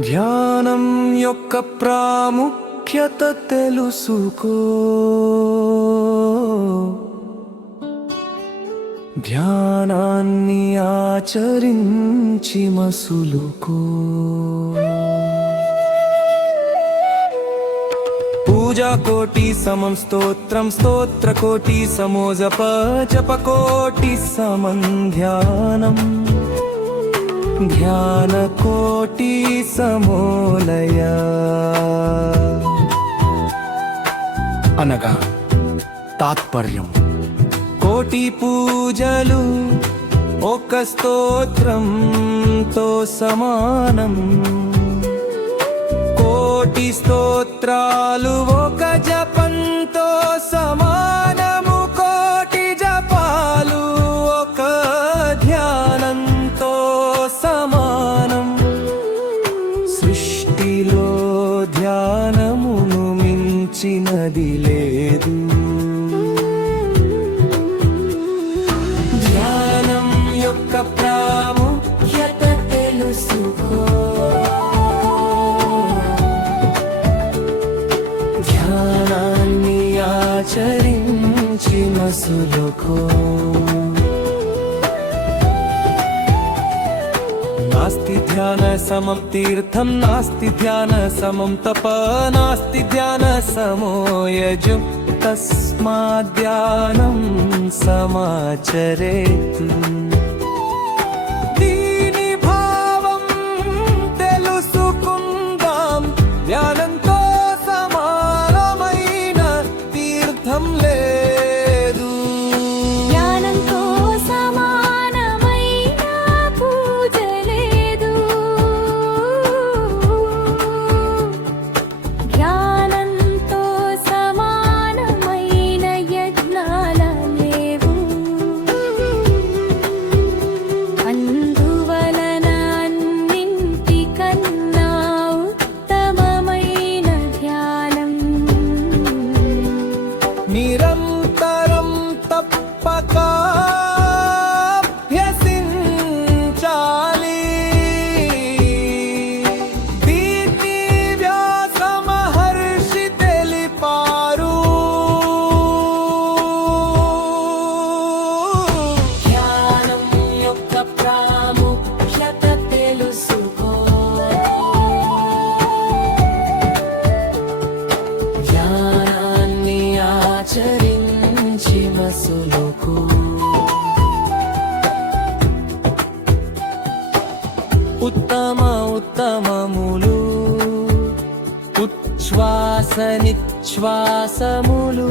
ధ్యానం యొక్క ప్రాముఖ్యత తెలుసుకో. ధ్యానాన్ని ఆచరించి మసులుకో. పూజా కోటి సమం స్తోత్రం స్తోత్ర కోటి సమో జప సమం ధ్యానం. ధ్యాన కోటి సమోలయ. అనగా తాత్పర్యం. కోటి పూజలు ఒక స్తోత్రంతో సమానం. కోటి స్తోత్రాలు ఓ ఉన్నది లేదు. ధ్యానం యొక్క ప్రాముఖ్యత తెలుసుకో. ధ్యానాన్ని ఆచరించి మసులుకో. नास्ति ध्यान समं तीर्थं नास्ति ध्यान समं तप नास्ति ध्यान समो यजु तस्माद्यानं समाचरेत् ఆచరించి loco. ఉత్తమ ఉత్తమములు ఉచ్ఛ్వాస నిశ్వాసములు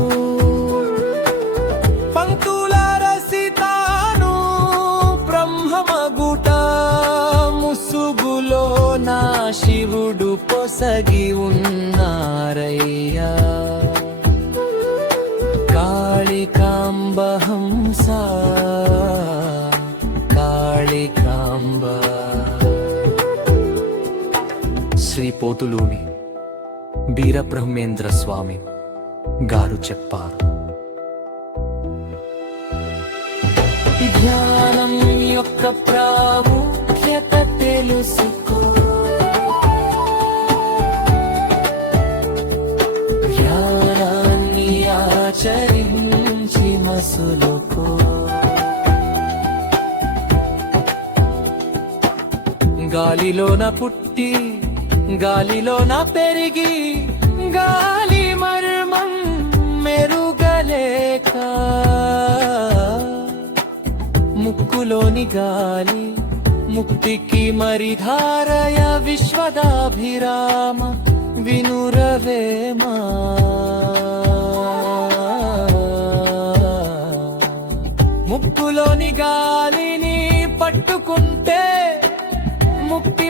పంక్తుల రసితాను బ్రహ్మమగుట ముసుగులో నా శివుడు పొసగి ఉన్నారయ్యా కాళికాంబహంస కాళికాంబ. శ్రీ పోతులూని వీరబ్రహ్మేంద్ర స్వామి గారు చెప్పారు. ధ్యానం యొక్క ప్రాముఖ్యత తెలుసుకో. ధ్యానాన్ని ఆచరి గాలిలోన పుట్టి గాలిలోన పెరిగి గాలి మర్మం మెరుగలేక ముక్కులోని గాలి ముక్తికి మరి ధారయ విశ్వదాభిరామ వినురవేమా മുക്തി